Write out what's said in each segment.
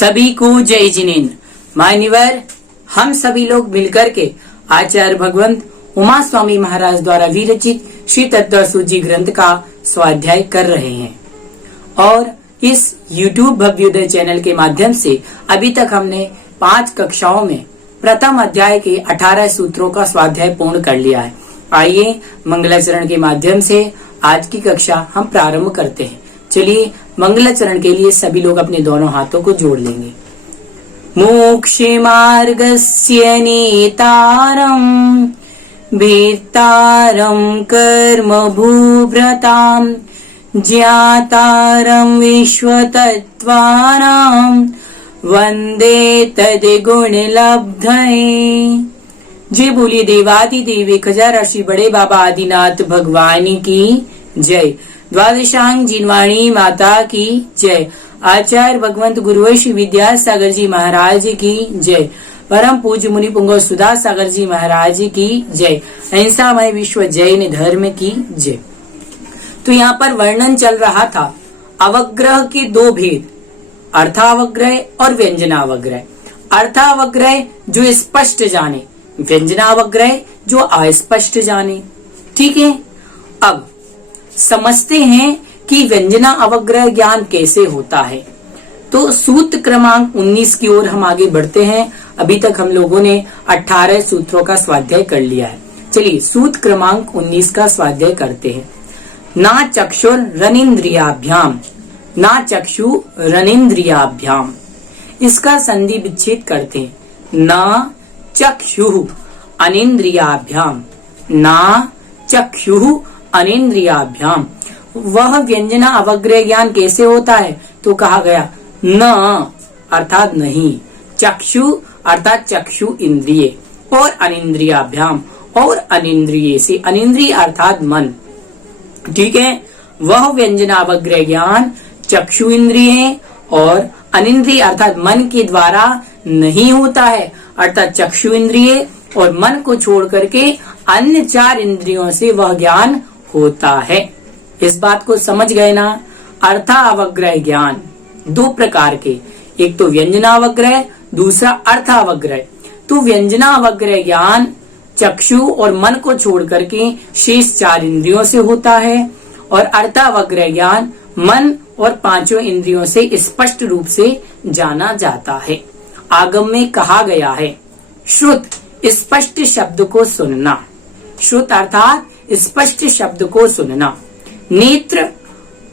सभी को जय जिनेन्द्र। मान्यवर, हम सभी लोग मिलकर के आचार्य भगवंत उमा स्वामी महाराज द्वारा विरचित श्री तत्वसूची ग्रंथ का स्वाध्याय कर रहे हैं और इस YouTube भव्योदय चैनल के माध्यम से अभी तक हमने 5 कक्षाओं में प्रथम अध्याय के 18 सूत्रों का स्वाध्याय पूर्ण कर लिया है। आइए मंगलाचरण के माध्यम से आज की कक्षा हम प्रारंभ करते हैं। चलिए मंगलाचरण के लिए सभी लोग अपने दोनों हाथों को जोड़ लेंगे। मोक्षे मार्गस्य नेतारं भेत्तारं कर्म भूभ्रतां ज्ञातारं विश्वतत्त्वानां वंदे तद्गुणलब्धये। जय बोलिए देवादिदेव 1000 राशि बड़े बाबा आदिनाथ भगवान की जय। द्वादशांग जिनवाणी माता की जय। आचार्य भगवंत गुरुवंश विद्यासागर जी महाराज की जय। परम पूज्य मुनि पुंगव सुधा सागर जी महाराज की जय। अहिंसामय विश्व जैन धर्म की जय। तो यहाँ पर वर्णन चल रहा था अवग्रह के 2 भेद, अर्थावग्रह और व्यंजनावग्रह। अर्थावग्रह जो स्पष्ट जाने, व्यंजनावग्रह जो अस्पष्ट जाने। ठीक है, अब समझते हैं कि व्यंजना अवग्रह ज्ञान कैसे होता है। तो सूत्र क्रमांक 19 की ओर हम आगे बढ़ते हैं। अभी तक हम लोगों ने 18 सूत्रों का स्वाध्याय कर लिया है। चलिए सूत्र क्रमांक 19 का स्वाध्याय करते हैं। ना चक्षुर रनिंद्रियाभ्याम, ना चक्षु रनिंद्रियाभ्याम, इसका संधि विच्छेद करते हैं। ना चक्षु अनिंद्रियाभ्याम, ना चक्षु अनिंद्रियाभ्याम। वह व्यंजना अवग्रह ज्ञान कैसे होता है? तो कहा गया न अर्थात नहीं, चक्षु अर्थात चक्षु इंद्रिय, और अनिंद्रियाभ्याम और अनिंद्रिय से, अनिंद्रिय अर्थात मन। ठीक है, वह व्यंजना अवग्रह ज्ञान चक्षु इंद्रिय और अनिंद्रिय अर्थात मन के द्वारा नहीं होता है, अर्थात चक्षु इंद्रिय और मन को छोड़ करके अन्य 4 इंद्रियों से वह ज्ञान होता है। इस बात को समझ गए ना? अर्थावग्रह ज्ञान 2 प्रकार के, एक तो व्यंजनावग्रह, दूसरा अर्थावग्रह। तो व्यंजनावग्रह ज्ञान चक्षु और मन को छोड़ करके शेष 4 इंद्रियों से होता है, और अर्थावग्रह ज्ञान मन और 5 इंद्रियों से स्पष्ट रूप से जाना जाता है। आगम में कहा गया है श्रुत स्पष्ट शब्द को सुनना, श्रुत अर्थात स्पष्ट शब्द को सुनना। नेत्र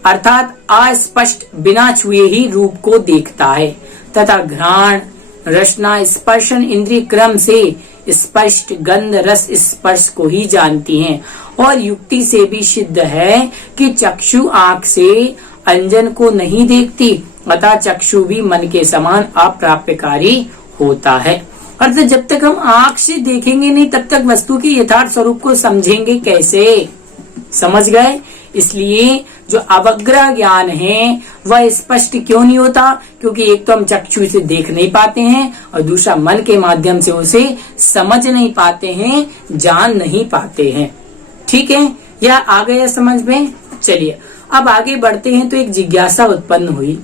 अर्थात अस्पष्ट बिना छुए ही रूप को देखता है, तथा घ्राण रसना स्पर्शन इंद्रिय क्रम से स्पष्ट गंध रस स्पर्श को ही जानती हैं, और युक्ति से भी सिद्ध है कि चक्षु आंख से अंजन को नहीं देखती, अतः चक्षु भी मन के समान अप्राप्यकारी होता है। अर्थात जब तक हम आंख से देखेंगे नहीं तब तक वस्तु के यथार्थ स्वरूप को समझेंगे कैसे? समझ गए? इसलिए जो अवग्रह ज्ञान है वह स्पष्ट क्यों नहीं होता? क्योंकि एक तो हम चक्षु से देख नहीं पाते हैं, और दूसरा मन के माध्यम से उसे समझ नहीं पाते हैं, जान नहीं पाते हैं। ठीक है, यह आ गया समझ में? चलिए अब आगे बढ़ते हैं। तो एक जिज्ञासा उत्पन्न हुई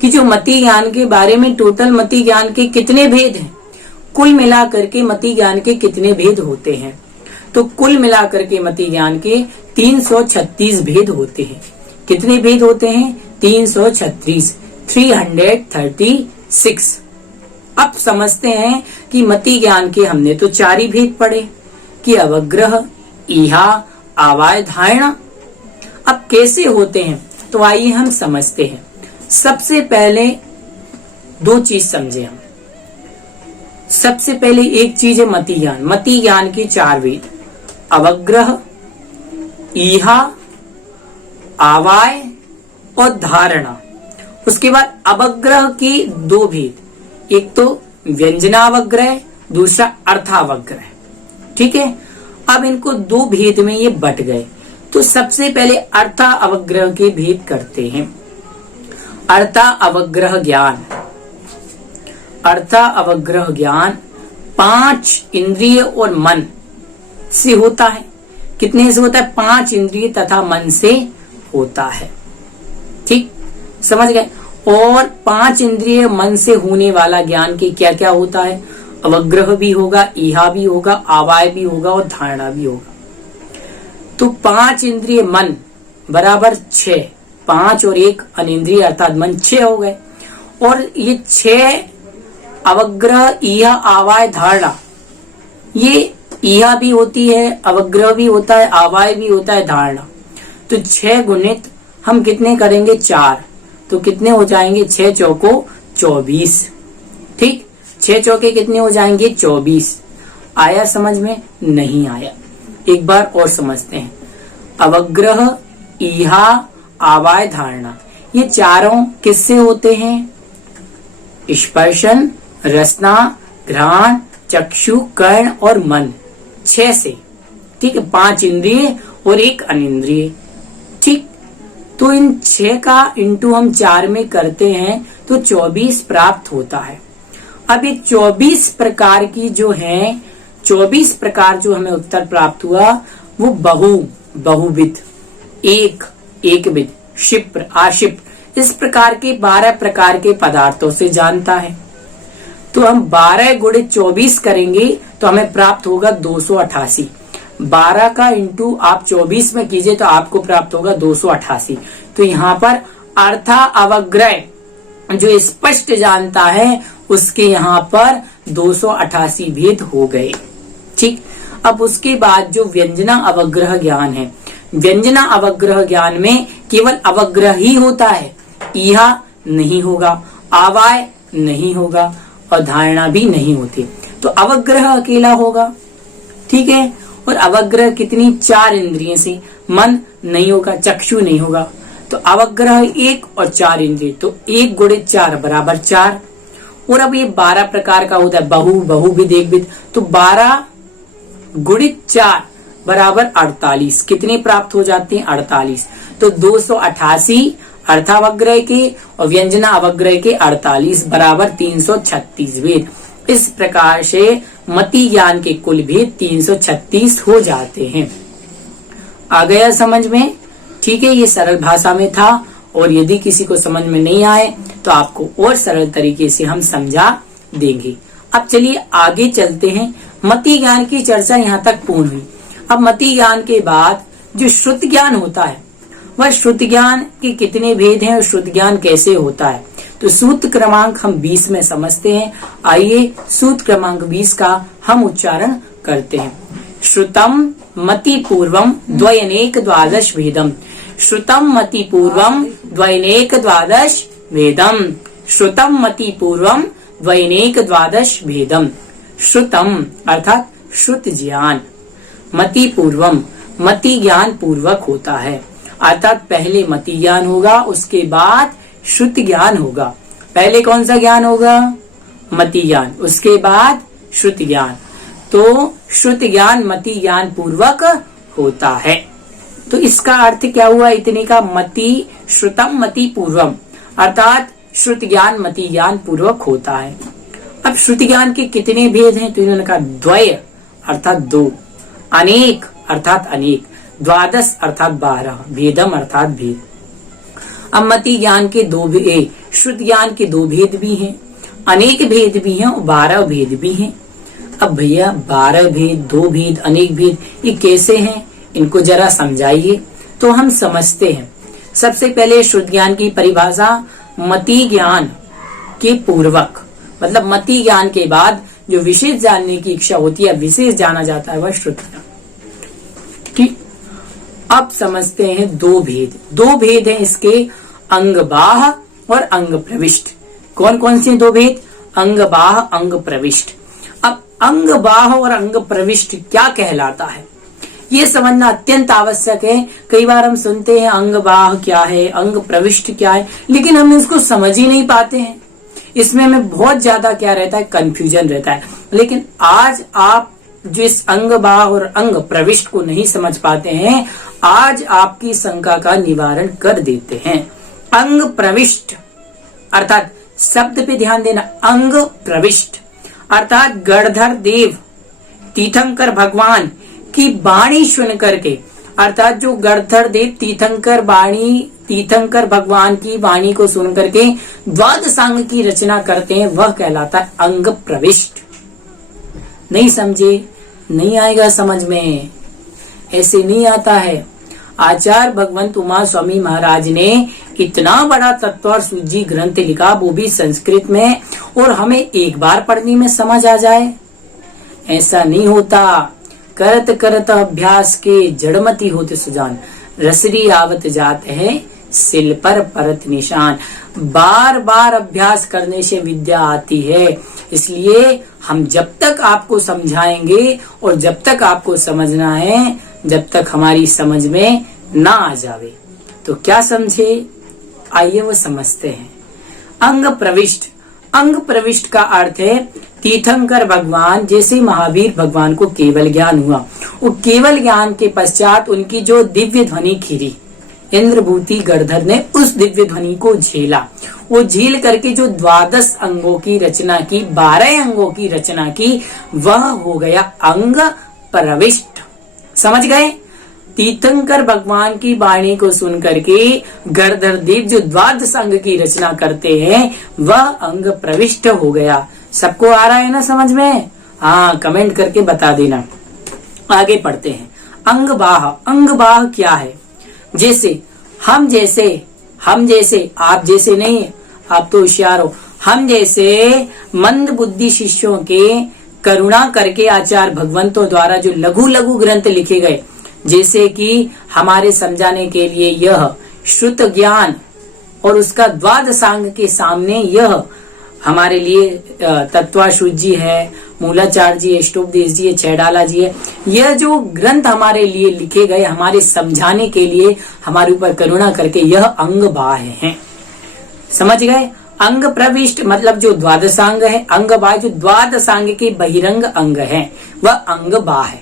कि जो मति ज्ञान के बारे में, टोटल मति ज्ञान के कितने भेद हैं? कुल मिलाकर के मति ज्ञान के कितने भेद होते हैं? तो कुल मिलाकर के मति ज्ञान के 336 भेद होते हैं। कितने भेद होते हैं? 336, 336। अब समझते हैं कि मति ज्ञान के हमने तो 4 ही भेद पढ़े कि अवग्रह, ईहा, आवाय, धारणा। अब कैसे होते हैं? तो आइए हम समझते हैं। सबसे पहले 2 चीज समझे हम। सबसे पहले एक चीज है मति ज्ञान। मति ज्ञान के 4 भेद, अवग्रह, ईहा, आवाय और धारणा। उसके बाद अवग्रह के 2 भेद, एक तो व्यंजनावग्रह, दूसरा अर्थावग्रह। ठीक है, अब इनको 2 भेद में ये बट गए। तो सबसे पहले अर्थावग्रह के भेद करते हैं। अर्थावग्रह ज्ञान, अर्थावग्रह ज्ञान 5 इंद्रिय और मन से होता है। कितने से होता है? 5 इंद्रिय तथा मन से होता है। ठीक, समझ गए? और 5 इंद्रिय मन से होने वाला ज्ञान के क्या क्या होता है? अवग्रह भी होगा, ईहा भी होगा, आवाय भी होगा और धारणा भी होगा। तो 5 इंद्रिय मन बराबर 6, 5 और 1 अनिंद्रिय अर्थात मन 6 हो गए। और ये 6 अवग्रह, ईहा, आवाय, धारणा, ये ईहा भी होती है, अवग्रह भी होता है, आवाय भी होता है, धारणा। तो 6 गुणित हम कितने करेंगे? 4। तो कितने हो जाएंगे? 6 चौको 24। ठीक, 6 चौके कितने हो जाएंगे? 24। आया समझ में? नहीं आया। एक बार और समझते हैं। अवग्रह, ईहा, आवाय, धारणा, ये चारों किससे होते हैं? स्पर्शन, रसना, घ्राण, चक्षु, कर्ण और मन, 6 से। ठीक है, 5 इंद्रिय और 1 अनिंद्रिय। ठीक, तो इन 6 का इंटू हम 4 में करते हैं तो 24 प्राप्त होता है। अब ये 24 प्रकार की जो है, 24 प्रकार जो हमें उत्तर प्राप्त हुआ वो बहुविध, एकविध, क्षिप्र, आक्षिप्र, इस प्रकार के 12 प्रकार के पदार्थों से जानता है। तो हम 12 गुणित 24 करेंगे तो हमें प्राप्त होगा 288। 12 का इंटू आप 24 में कीजिए तो आपको प्राप्त होगा 288। तो यहाँ पर अर्था अवग्रह जो स्पष्ट जानता है उसके यहाँ पर 288 भेद हो गए। ठीक, अब उसके बाद जो व्यंजना अवग्रह ज्ञान है, व्यंजना अवग्रह ज्ञान में केवल अवग्रह ही होता है, ईहा नहीं होगा, आवाय नहीं होगा और धारणा भी नहीं होती। तो अवग्रह अकेला होगा। ठीक है, और अवग्रह कितनी? 4 इंद्रियों से। मन नहीं होगा, चक्षु नहीं होगा, तो अवग्रह 1 और 4 इंद्रिय, तो 1 गुणित 4 बराबर 4। और अब ये 12 प्रकार का होता है, बहुविध, एकविध, तो 12 गुणित 4 बराबर 48। कितने प्राप्त हो जाते हैं? 48। तो 288 अर्थावग्रह के और व्यंजना अवग्रह के 48 बराबर 336 भेद। इस प्रकार से मति ज्ञान के कुल भेद 336 हो जाते हैं। आ गया समझ में? ठीक है, ये सरल भाषा में था और यदि किसी को समझ में नहीं आए तो आपको और सरल तरीके से हम समझा देंगे। अब चलिए आगे चलते हैं। मति ज्ञान की चर्चा यहाँ तक पूर्ण हुई। अब मति ज्ञान के बाद जो श्रुत ज्ञान होता है, वह श्रुत ज्ञान के कितने भेद हैं और श्रुत ज्ञान कैसे होता है? तो सूत्र क्रमांक हम 20 में समझते हैं। आइए सूत्र क्रमांक 20 का हम उच्चारण करते हैं। श्रुतम मति पूर्वम द्वयनेक द्वादश भेदम। श्रुतम मति पूर्वम द्वयनेक द्वादश भेदम। श्रुतम मति पूर्वम द्वयनेक द्वादश भेदम। श्रुतम अर्थात श्रुत ज्ञान, मति पूर्वम मति ज्ञान पूर्वक होता है, अर्थात पहले मति ज्ञान होगा, उसके बाद श्रुत ज्ञान होगा। पहले कौन सा ज्ञान होगा? मति ज्ञान, उसके बाद श्रुत ज्ञान। तो श्रुत ज्ञान मति ज्ञान पूर्वक होता है। तो इसका अर्थ क्या हुआ इतने का? मति श्रुतम मति पूर्वम, अर्थात श्रुत ज्ञान मति ज्ञान पूर्वक होता है। अब श्रुत ज्ञान के कितने भेद हैं? तो इन्होंने कहा द्वय अर्थात 2, अनेक अर्थात अनेक, द्वादश अर्थात 12, भेदम अर्थात भेद। अब मति ज्ञान के 2 भेद, श्रुत ज्ञान के 2 भेद भी हैं, अनेक भेद भी हैं और 12 भेद भी हैं। अब भैया 12 भेद, 2 भेद, अनेक भेद, ये कैसे हैं? इनको जरा समझाइए। तो हम समझते हैं। सबसे पहले श्रुत ज्ञान की परिभाषा, मति ज्ञान के पूर्वक, मतलब मति ज्ञान के बाद जो विशेष जानने की इच्छा होती है, विशेष जाना जाता है, वह श्रुत ज्ञान। ठीक, अब समझते हैं 2 भेद। 2 भेद हैं इसके, अंग बाह और अंग प्रविष्ट। कौन कौन से 2 भेद? अंग बाह, अंग प्रविष्ट। अब अंग बाह और अंग प्रविष्ट क्या कहलाता है, ये समझना अत्यंत आवश्यक है। कई बार हम सुनते हैं अंग बाह क्या है, अंग प्रविष्ट क्या है, लेकिन हम इसको समझ ही नहीं पाते हैं। इसमें हमें बहुत ज्यादा क्या रहता है? कंफ्यूजन रहता है। लेकिन आज आप जो इस अंग बाह और अंग प्रविष्ट को नहीं समझ पाते हैं, आज आपकी शंका का निवारण कर देते हैं। अंग प्रविष्ट अर्थात शब्द पे ध्यान देना, अंग प्रविष्ट अर्थात गणधर देव तीर्थंकर भगवान की वाणी सुन करके, अर्थात जो गणधर देव तीर्थंकर वाणी तीर्थंकर भगवान की वाणी को सुन करके द्वादशांग की रचना करते हैं, वह कहलाता है अंग प्रविष्ट। नहीं समझे? नहीं आएगा समझ में, ऐसे नहीं आता है। आचार्य भगवंत उमा स्वामी महाराज ने इतना बड़ा तत्व और सूजी ग्रंथ लिखा, वो भी संस्कृत में, और हमें एक बार पढ़ने में समझ आ जाए, ऐसा नहीं होता। करत करत अभ्यास के जड़मती होते सुजान, रसरी आवत जात है सिल पर परत निशान। बार बार अभ्यास करने से विद्या आती है। इसलिए हम जब तक आपको समझाएंगे और जब तक आपको समझना है, जब तक हमारी समझ में ना आ जावे, तो क्या समझे, आइए वो समझते हैं। अंग प्रविष्ट, अंग प्रविष्ट का अर्थ है तीर्थंकर भगवान, जैसे महावीर भगवान को केवल ज्ञान हुआ, वो केवल ज्ञान के पश्चात उनकी जो दिव्य ध्वनि खीरी, इंद्रभूति गणधर ने उस दिव्य ध्वनि को झेला। वो झील करके जो 12 अंगों की रचना की, 12 अंगों की रचना की, वह हो गया अंग प्रविष्ट। समझ गए? तीर्थंकर भगवान की वाणी को सुन करके गणधर देव जो 12 अंग की रचना करते हैं, वह अंग प्रविष्ट हो गया। सबको आ रहा है ना समझ में? हाँ, कमेंट करके बता देना। आगे पढ़ते हैं। अंग बाह, अंग बाह क्या है? जैसे हम जैसे आप जैसे नहीं, आप तो होशियार हो, हम जैसे मंद बुद्धि शिष्यों के करुणा करके आचार्य भगवंतों द्वारा जो लघु लघु ग्रंथ लिखे गए, जैसे कि हमारे समझाने के लिए यह श्रुत ज्ञान और उसका द्वादशांग के सामने यह हमारे लिए तत्वाशुद्ध जी है, मूलाचार्य जी है, स्टोपदेश जी है, छैडाला जी है, यह जो ग्रंथ हमारे लिए लिखे गए, हमारे समझाने के लिए हमारे ऊपर करुणा करके, यह अंग बाह्य है। समझ गए? अंग प्रविष्ट मतलब जो द्वादशांग है, अंग बाह्य जो द्वादशांग के बहिरंग अंग है, वह अंग बाह्य।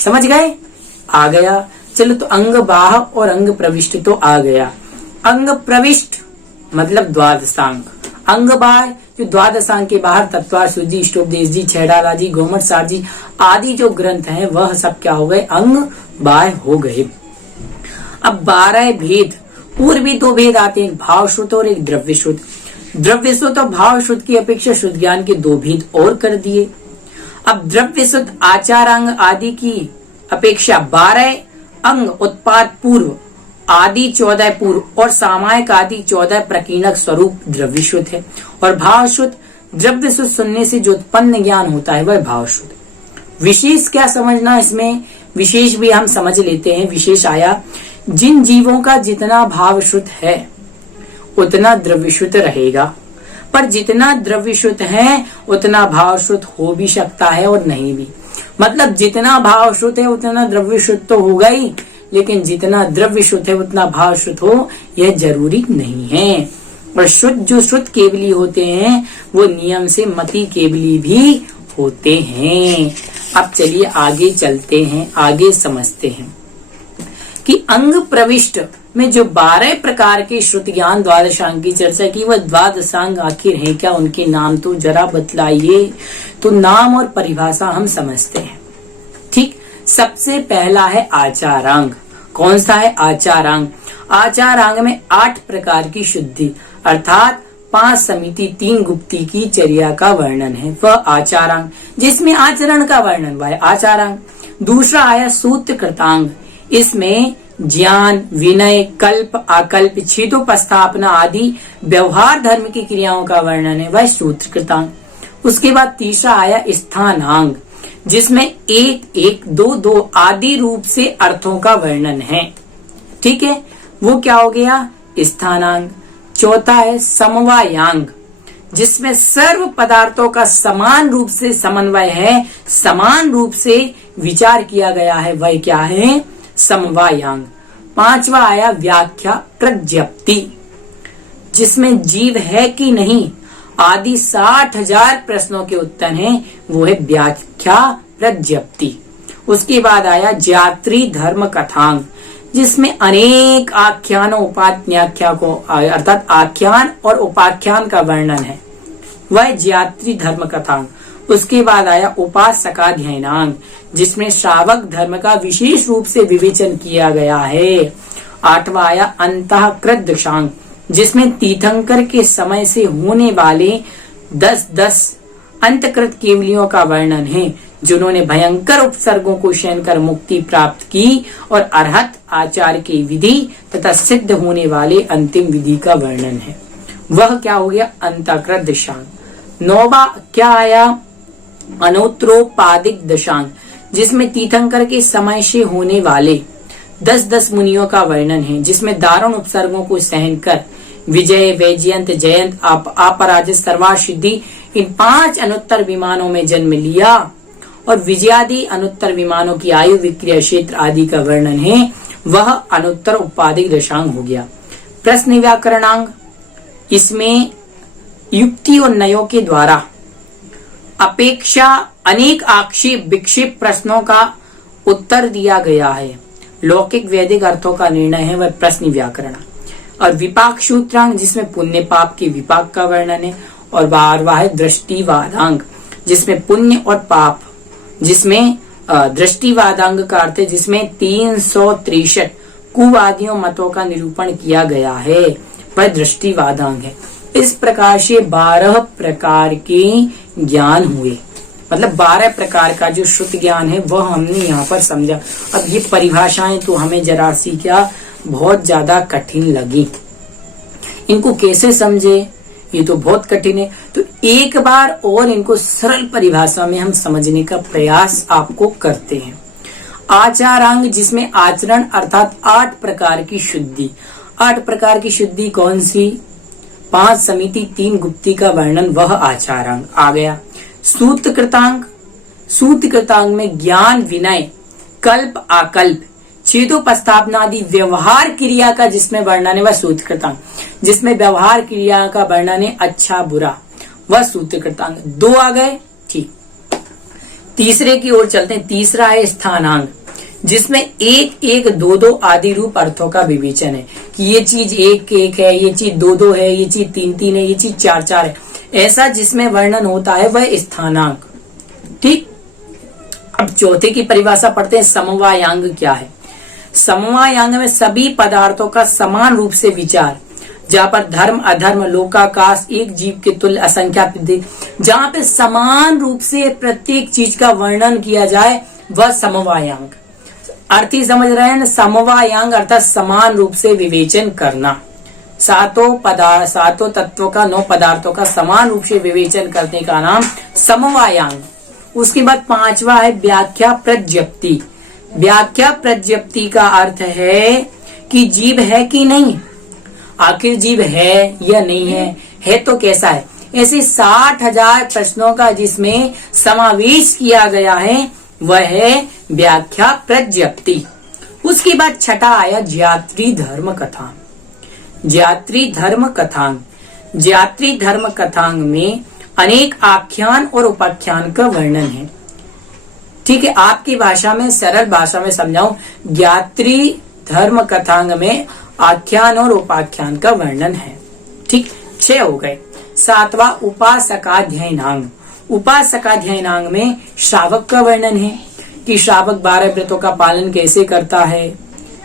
समझ गए? आ गया। चलो, तो अंग बाह्य और अंग प्रविष्ट तो आ गया। अंग प्रविष्ट मतलब द्वादशांग, अंग बाह्य जो द्वादशांग के बाहर तत्वाशुद्ध जी, स्टोपदेश जी, छैडाला जी, गोमट सार जी आदि जो ग्रंथ हैं, वह सब क्या हो गए? अंग बाह्य हो गए। अब 12 भेद, और भी 2 भेद आते हैं, भाव श्रुत और एक द्रव्य श्रुत। द्रव्य श्रुत और भाव श्रुत की अपेक्षा शुद्ध ज्ञान के 2 भेद और कर दिए। अब द्रव्य श्रुत आचारांग आदि की अपेक्षा 12 अंग उत्पाद पूर्व आदि 14 पूर्व और सामायिक आदि 14 प्रकीर्णक स्वरूप द्रव्य शुद्ध है। और भाव शुद्ध, द्रव्य शुद्ध सुनने से जो उत्पन्न ज्ञान होता है वह भाव शुद्ध। विशेष क्या समझना इसमें? विशेष भी हम समझ लेते हैं। विशेष आया, जिन जीवों का जितना भाव शुद्ध है उतना द्रव्य शुद्ध रहेगा, पर जितना द्रव्य शुद्ध है उतना भाव शुद्ध हो भी सकता है और नहीं भी। मतलब जितना भाव शुद्ध है उतना द्रव्य शुद्ध तो होगा ही, लेकिन जितना द्रव्य शुद्ध है उतना भाव शुद्ध हो यह जरूरी नहीं है। और शुद्ध जो शुद्ध केवली होते हैं वो नियम से मति केवली भी होते हैं। अब चलिए आगे चलते हैं, आगे समझते हैं कि अंग प्रविष्ट में जो 12 प्रकार के श्रुत ज्ञान द्वादशांग की चर्चा की, वह द्वादशांग आखिर है क्या? उनके नाम तो जरा बतलाइए। तो नाम और परिभाषा हम समझते हैं। ठीक, सबसे पहला है आचारांग। कौन सा है? आचारांग। आचारांग में 8 प्रकार की शुद्धि अर्थात 5 समिति 3 गुप्ती की चर्या का वर्णन है, वह आचारांग। जिसमें आचरण का वर्णन वह आचारांग। दूसरा आया सूत्र कृतांग, इसमें ज्ञान, विनय, कल्प, आकल्प, छेदोपस्थापना आदि व्यवहार धर्म की क्रियाओं का वर्णन है, वह सूत्र कृतांग। उसके बाद तीसरा आया स्थानांग, जिसमें 1, 1, 2, 2 आदि रूप से अर्थों का वर्णन है। ठीक है, वो क्या हो गया? स्थानांग। चौथा है समवायांग, जिसमें सर्व पदार्थों का समान रूप से समन्वय है, समान रूप से विचार किया गया है, वह क्या है? समवायांग। पांचवा आया व्याख्या प्रज्ञप्ति, जिसमें जीव है कि नहीं आदि 60,000 प्रश्नों के उत्तर हैं, वो है व्याख्या प्रज्ञप्ति। उसके बाद आया जात्री धर्म कथांग, जिसमें अनेक आख्यानों उपाख्यान को अर्थात आख्यान और उपाख्यान का वर्णन है, वह जात्री धर्म कथांग। उसके बाद आया उपासकाध्ययनांग, जिसमें श्रावक धर्म का विशेष रूप से विवेचन किया गया है। 8वां आया अंतःकृत दशांग, जिसमें तीर्थंकर के समय से होने वाले 10-10 अंतकृत केवलियों का वर्णन है, जिन्होंने भयंकर उपसर्गों को सहन कर मुक्ति प्राप्त की, और अरहत आचार की विधि तथा सिद्ध होने वाले अंतिम विधि का वर्णन है। वह क्या हो गया? अंतःकृत दशांग। 9वां क्या आया? अनोत्तरोपादिक दशांग, जिसमें तीर्थंकर के समय से होने वाले 10-10 मुनियों का वर्णन है, जिसमें दारुण उपसर्गों को सहन कर विजय, वैजयंत, जयंत, अपराजित, सर्वासिद्धि इन 5 अनुत्तर विमानों में जन्म लिया, और विजयादि अनुत्तर विमानों की आयु, विक्रिया क्षेत्र आदि का वर्णन है। वह अनुत्तर उपाधिक दशांग हो गया। प्रश्न व्याकरणांग, इसमें युक्ति और नयों के द्वारा अपेक्षा अनेक आक्षेप विक्षेप प्रश्नों का उत्तर दिया गया है। लौकिक वैदिक अर्थों का निर्णय है वह प्रश्न व्याकरण। और विपाक सूत्रांग, जिसमें पुण्य पाप के विपाक का वर्णन है। और 12वां है दृष्टिवादांग, जिसमें पुण्य और पाप, जिसमें दृष्टिवादांग का अर्थ है जिसमें 363 कुवादियों मतों का निरूपण किया गया है, वह दृष्टिवादांग है। इस प्रकार से 12 प्रकार के ज्ञान हुए, मतलब 12 प्रकार का जो श्रुत ज्ञान है वह हमने यहाँ पर समझा। अब ये परिभाषाएं तो हमें जरा सी क्या बहुत ज्यादा कठिन लगी, इनको कैसे समझे, ये तो बहुत कठिन है। तो एक बार और इनको सरल परिभाषा में हम समझने का प्रयास आपको करते हैं। आचारांग, जिसमें आचरण अर्थात 8 प्रकार की शुद्धि। 8 प्रकार की शुद्धि कौन सी? 5 समिति, 3 गुप्ती का वर्णन, वह आचारांग आ गया। सूत्रकृतांग, सूत्रकृतांग में ज्ञान, विनय, कल्प, आकल्प, छेदोपस्थापना आदि व्यवहार क्रिया का जिसमें वर्णन है वह सूत्रकृतांग। जिसमें व्यवहार क्रिया का वर्णन है अच्छा बुरा, वह सूत्रकृतांग। 2 आ गए, ठीक। तीसरे की ओर चलते हैं। तीसरा है स्थानांग, जिसमें 1-1, 2-2 आदि रूप अर्थों का विवेचन है कि ये चीज 1-1 है, ये चीज 2-2 है, ये चीज 3-3 है, ये चीज 4-4 है, ऐसा जिसमें वर्णन होता है वह स्थानांग, ठीक। अब चौथे की परिभाषा पढ़ते हैं। समवायांग क्या है? समवायांग में सभी पदार्थों का समान रूप से विचार, जहाँ पर धर्म अधर्म लोकाकाश एक जीव के तुल्य असंख्यात, जहाँ पे समान रूप से प्रत्येक चीज का वर्णन किया जाए वह समवायांग। अर्थ ही समझ रहे हैं ना? समवायांग अर्थात समान रूप से विवेचन करना। 7 तत्वों का 9 पदार्थों का समान रूप से विवेचन करने का नाम समवायांग। उसके बाद 5वां है व्याख्या प्रज्ञप्ति। व्याख्या प्रज्ञप्ति का अर्थ है कि जीव है कि नहीं, आखिर जीव है या नहीं है तो कैसा है। ऐसे 60,000 प्रश्नों का जिसमें समावेश किया गया है वह है व्याख्या प्रज्ञप्ति। उसके बाद छठा आया ज्यात्री धर्म कथांग। ज्यात्री धर्म कथांग, ज्यात्री धर्म कथांग में अनेक आख्यान और उपाख्यान का वर्णन है, ठीक है। आपकी भाषा में सरल भाषा में समझाऊं, ज्ञात्री धर्म कथांग में आख्यान और उपाख्यान का वर्णन है, ठीक। 6 हो गए। 7वां उपासकाध्ययनांग। उपासकाध्ययनांग में श्रावक का वर्णन है कि श्रावक 12 व्रतों का पालन कैसे करता है,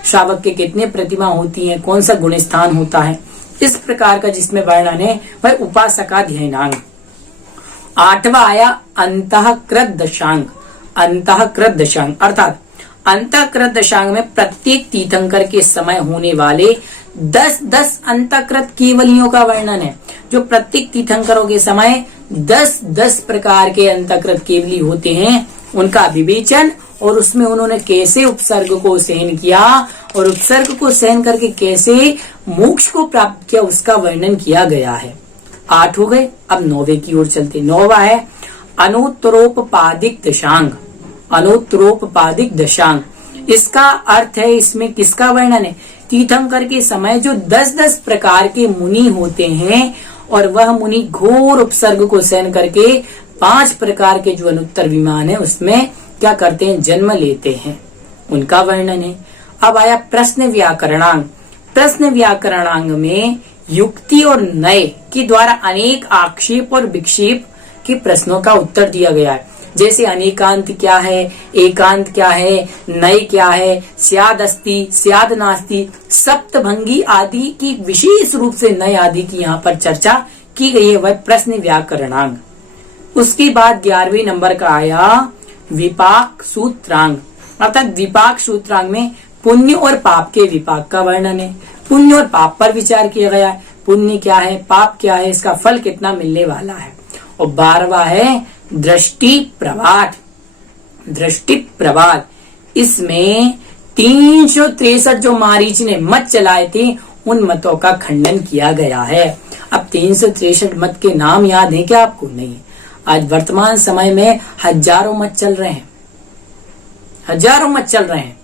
श्रावक के कितने प्रतिमा होती हैं, कौन सा गुण स्थान होता है, इस प्रकार का जिसमें वर्णन है वह उपासकाध्ययनांग। 8वां आया अंतःकृत दशांग। अंतःकृत दशांग अर्थात अंतःकृत दशांग में प्रत्येक तीर्थंकर के समय होने वाले 10-10 अंतःकृत केवलियों का वर्णन है। जो प्रत्येक तीर्थंकरों के समय 10-10 प्रकार के अंतःकृत केवली होते हैं उनका विवेचन, और उसमें उन्होंने कैसे उपसर्ग को सहन किया और उपसर्ग को सहन करके कैसे मोक्ष को प्राप्त किया उसका वर्णन किया गया है। 8 हो गए। अब 9वें की ओर चलते। 9वां है अनुत्तरोपपादिक दशांग। अनुत्तरोपपादिक दशांग इसका अर्थ है इसमें किसका वर्णन है? तीर्थंकर के समय जो 10-10 प्रकार के मुनि होते हैं और वह मुनि घोर उपसर्ग को सहन करके 5 प्रकार के जो अनुत्तर विमान है उसमें क्या करते हैं? जन्म लेते हैं, उनका वर्णन है। अब आया प्रश्न व्याकरणांग। प्रश्न व्याकरणांग में युक्ति और नय के द्वारा अनेक आक्षेप और विक्षेप के प्रश्नों का उत्तर दिया गया है। जैसे अनेकांत क्या है, एकांत क्या है, नय क्या है, स्याद अस्ति, स्याद नास्ति, सप्तभंगी आदि की विशेष रूप से नय आदि की यहाँ पर चर्चा की गई है, वह प्रश्न व्याकरणांग। उसके बाद 11वें नंबर का आया विपाक सूत्रांग, अर्थात विपाक सूत्रांग में पुण्य और पाप के विपाक का वर्णन है। पुण्य और पाप पर विचार किया गया है, पुण्य क्या है, पाप क्या है, इसका फल कितना मिलने वाला है। और 12वां है दृष्टि प्रवाद। दृष्टि प्रवाद, इसमें 363 जो मारीच ने मत चलाए थे उन मतों का खंडन किया गया है। अब 363 मत के नाम याद है क्या आपको? नहीं। आज वर्तमान समय में हजारों मत चल रहे हैं, हजारों मत चल रहे हैं।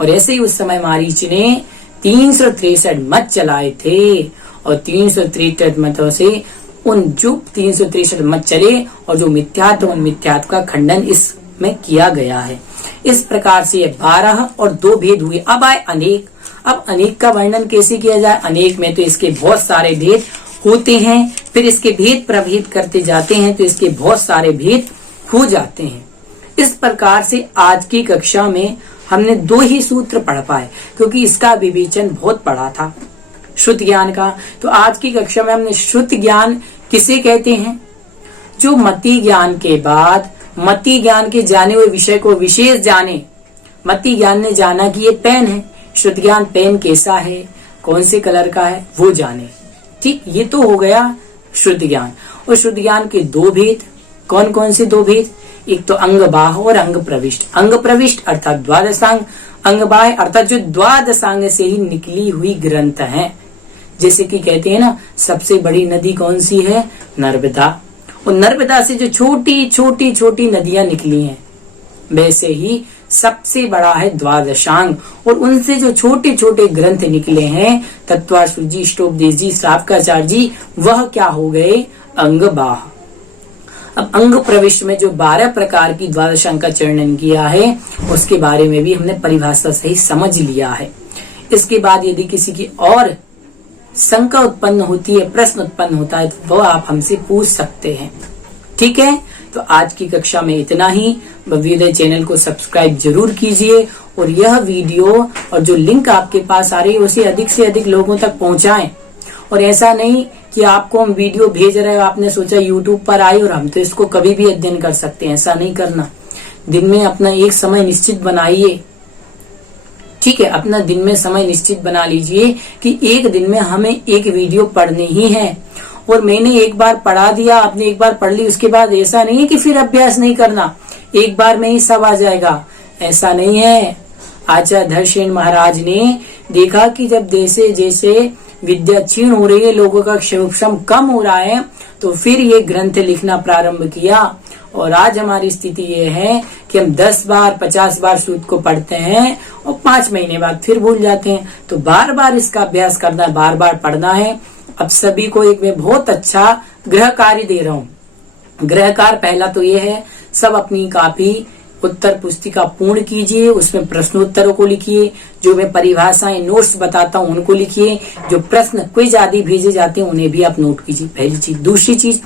और ऐसे ही उस समय मारीच ने 363 मत चलाए थे और 363 मतों से उन जो 363 मत चले और जो मिथ्यात्व, उन मिथ्यात्व का खंडन इसमें किया गया है। इस प्रकार से 12 और 2 भेद हुए। अब आए अनेक। अब अनेक का वर्णन कैसे किया जाए? अनेक में तो इसके बहुत सारे भेद होते हैं, फिर इसके भेद प्रभेद करते जाते हैं तो इसके बहुत सारे भेद हो जाते हैं। इस प्रकार से आज की कक्षा में हमने 2 ही सूत्र पढ़ पाए, क्योंकि इसका विवेचन बहुत पड़ा था श्रुत ज्ञान का। तो आज की कक्षा में हमने श्रुत ज्ञान किसे कहते हैं? जो मति ज्ञान के बाद मति ज्ञान के जाने हुए विषय को विशेष जाने। मति ज्ञान ने जाना कि ये पेन है, श्रुत ज्ञान पेन कैसा है, कौन से कलर का है, वो जाने। ठीक, ये तो हो गया शुद्ध ज्ञान। और शुद्ध ज्ञान के 2 भेद, कौन कौन से 2 भेद? एक तो अंग बाह्य और अंग प्रविष्ट। अंग प्रविष्ट अर्थात द्वादशांग, अंग बाह्य अर्थात जो द्वादशांग से ही निकली हुई ग्रंथ है। जैसे कि कहते हैं ना, सबसे बड़ी नदी कौन सी है? नर्मदा। और नर्मदा से जो छोटी छोटी छोटी नदियां निकली हैं, वैसे ही सबसे बड़ा है द्वादशांग। और उनसे जो छोटे छोटे ग्रंथ निकले हैं, तत्वासु जी, ष्टोपदेश जी, श्रावकाचार्य जी, वह क्या हो गए? अंग बाह्य। अब अंग प्रविष्ट में जो 12 प्रकार की द्वादशांग का चर्णन किया है, उसके बारे में भी हमने परिभाषा सही समझ लिया है। इसके बाद यदि किसी की और शंका उत्पन्न होती है, प्रश्न उत्पन्न होता है, तो वो आप हमसे पूछ सकते हैं। ठीक है, तो आज की कक्षा में इतना ही। भव्योदय चैनल को सब्सक्राइब जरूर कीजिए और यह वीडियो और जो लिंक आपके पास आ रही है उसे अधिक से अधिक लोगों तक पहुंचाएं। और ऐसा नहीं कि आपको हम वीडियो भेज रहे हो, आपने सोचा यूट्यूब पर आई और हम तो इसको कभी भी अध्ययन कर सकते हैं, ऐसा नहीं करना। दिन में अपना एक समय निश्चित बनाइए। ठीक है, अपना दिन में समय निश्चित बना लीजिए कि एक दिन में हमें एक वीडियो पढ़नी ही है। और मैंने एक बार पढ़ा दिया, आपने एक बार पढ़ ली, उसके बाद ऐसा नहीं है कि फिर अभ्यास नहीं करना, एक बार में ही सब आ जाएगा, ऐसा नहीं है। आचार्य धर्मसेन महाराज ने देखा कि जब जैसे जैसे विद्या क्षीण हो रही है, लोगों का क्षमता कम हो रहा है, तो फिर ये ग्रंथ लिखना प्रारंभ किया। और आज हमारी स्थिति ये है कि हम 10 बार 50 बार सूत्र को पढ़ते हैं और 5 महीने बाद फिर भूल जाते हैं। तो बार बार इसका अभ्यास करना है, बार बार पढ़ना है। अब सभी को एक मैं बहुत अच्छा गृह कार्य दे रहा हूँ। गृह कार्य पहला तो ये है, सब अपनी कॉपी उत्तर पुस्तिका पूर्ण कीजिए, उसमें प्रश्नोत्तरों को लिखिए, जो मैं परिभाषाएं नोट्स बताता हूँ उनको लिखिए, जो प्रश्न क्विज आदि भेजे जाते हैं उन्हें भी आप नोट कीजिए, पहली चीज। दूसरी चीज,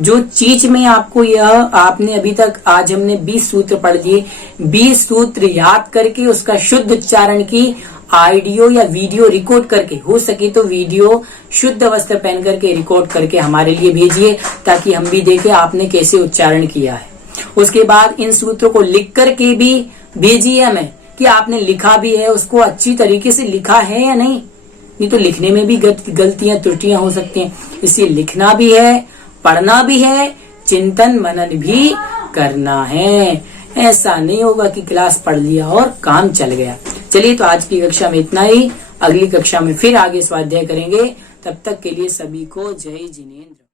जो चीज में आपको यह आपने अभी तक, आज हमने 20 सूत्र पढ़ लिए, 20 सूत्र याद करके उसका शुद्ध उच्चारण की ऑडियो या वीडियो रिकॉर्ड करके, हो सके तो वीडियो शुद्ध वस्त्र पहन करके रिकॉर्ड करके हमारे लिए भेजिए, ताकि हम भी देखें आपने कैसे उच्चारण किया है। उसके बाद इन सूत्रों को लिख करके भी भेजिए हमें कि आपने लिखा भी है, उसको अच्छी तरीके से लिखा है या नहीं तो लिखने में भी गलतियां त्रुटियां हो सकती हैं। इसलिए लिखना भी है, पढ़ना भी है, चिंतन मनन भी करना है। ऐसा नहीं होगा कि क्लास पढ़ लिया और काम चल गया। चलिए, तो आज की कक्षा में इतना ही। अगली कक्षा में फिर आगे स्वाध्याय करेंगे। तब तक के लिए सभी को जय जिनेंद्र।